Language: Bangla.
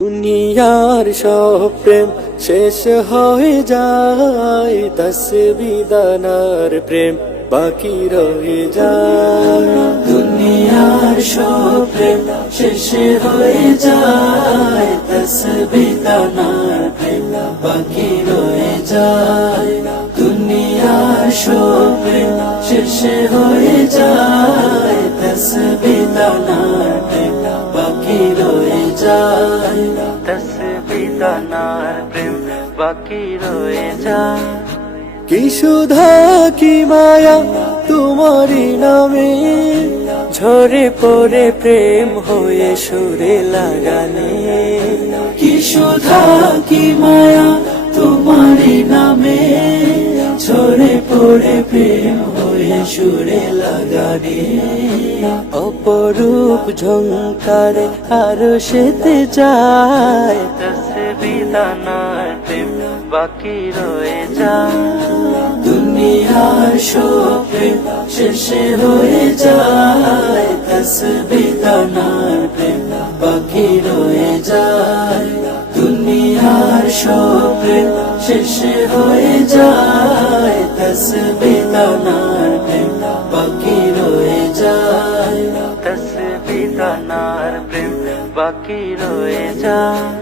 দুনিয়ার সব প্রেম শেষ হয়ে যায়, তসবিদানার প্রেম বাকি রয়ে যায়। দুনিয়ার সব প্রেম শেষ হয়ে যায়, তসবিদানার প্রেম বাকি রয়ে যায়। দুনিয়ার সব প্রেম শেষ হয়ে যায়, তসবিদানার প্রেম যায় তসবিদানার প্রেম বাকি রয়ে যায় কি সুধা কি মায়া তোমারই নামে ঝরে পড়ে প্রেম হয়ে সুরে লাগানে কি সুধা কি মায়া তোমারই নামে ঝরে পড়ে প্রেম হয়ে সুরে লাগানে অপরূপ ঝঙ্কারে আরও সেতে যায়। প্রেম বাকি রয়ে যায়। দুনিয়ার শোকে শেষে হয়ে যায়। তসবিদানার প্রেম বাকি রয়ে যায়। দুনিয়ার শোকে শেষে হয়ে যায়। তসবিদানার প্রেম বাকি যায় তসবিদানার প্রেম বাকি রয়ে যায়।